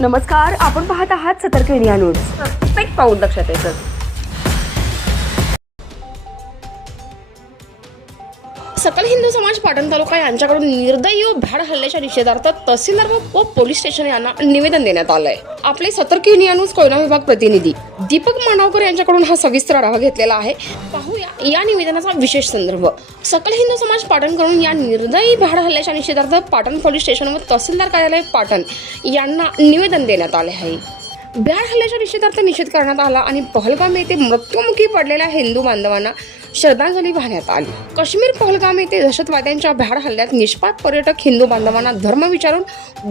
नमस्कार आपण पाहत आहात सतर्क इंडिया न्यूज. प्रत्येक पाऊल लक्षात येतं. सकल हिंदू समाज पाटण तालुका यांच्याकडून निर्दयी व भ्याड हल्ल्याच्या निषेधार्थ तहसीलदार व पोलीस स्टेशन यांना निवेदन देण्यात आलंय. आपले सतर्क इंडिया न्यूज कोयना विभाग प्रतिनिधी दीपक माणावकर यांच्याकडून हा सविस्तर आढावा घेतलेला आहे. पाहूया या निवेदनाचा विशेष संदर्भ. सकल हिंदू समाज पाटणकडून या निर्दयी भ्याड हल्ल्याच्या निषेधार्थ पाटण पोलीस स्टेशन व तहसीलदार कार्यालय पाटण यांना निवेदन देण्यात आले आहे. भ्याड हल्ल्याच्या निषेधार्थ निषेध करण्यात आला आणि पहलगाम येथे मृत्युमुखी पडलेल्या हिंदू बांधवांना श्रद्धांजली वाहण्यात आली. काश्मीर पहलगाम येथे दहशतवाद्यांच्या भ्याड हल्ल्यात निष्पाप पर्यटक हिंदू बांधवांना धर्म विचारून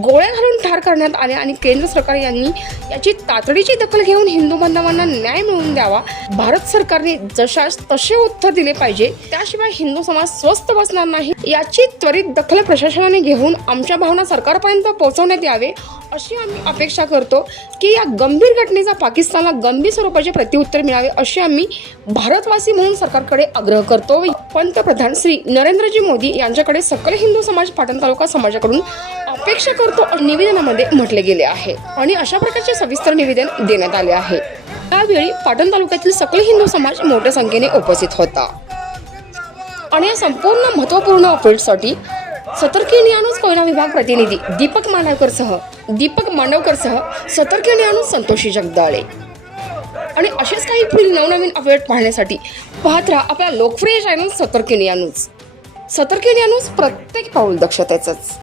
गोळ्या घालून ठार करण्यात आले आणि केंद्र सरकार यांनी याची तातडीची दखल घेऊन हिंदू बांधवांना न्याय मिळवून द्यावा भारत सरकारने जशास तसे उत्तर दिले पाहिजे त्याशिवाय हिंदू समाज स्वस्थ बसणार नाही याची त्वरित दखल प्रशासनाने घेऊन आमच्या भावना सरकारपर्यंत पोहोचवण्यात यावे अशी आम्ही अपेक्षा करतो की या गंभीर घटनेचा पाकिस्तानला गंभीर स्वरूपाचे प्रत्युत्तर मिळावे अशी आम्ही भारतवासी म्हणून सरकारकडे आग्रह करतो. पंतप्रधान श्री नरेंद्रजी मोदी यांच्याकडे सकल हिंदू समाज पाटण तालुका समाजाकडून अपेक्षा करतो निवेदनामध्ये म्हटले गेले आहे. आणि अशा प्रकारचे सविस्तर निवेदन देण्यात आले आहे. त्यावेळी पाटण तालुक्यातील सकल हिंदू समाज मोठ्या संख्येने उपस्थित होता. आणि या संपूर्ण महत्त्वपूर्ण अपडेटसाठी सतर्की न्यूज कोयना विभाग प्रतिनिधी दीपक मांडवकरसह दीपक मांडवकरसह सतर्की न्यूज संतोषी जगदाळे. आणि असेच काही पुढील नवनवीन अपडेट पाहण्यासाठी पाहत राहा. आपल्या लोकप्रिय channel Satarki news Satarki news प्रत्येक पाऊल दक्षतेचंच.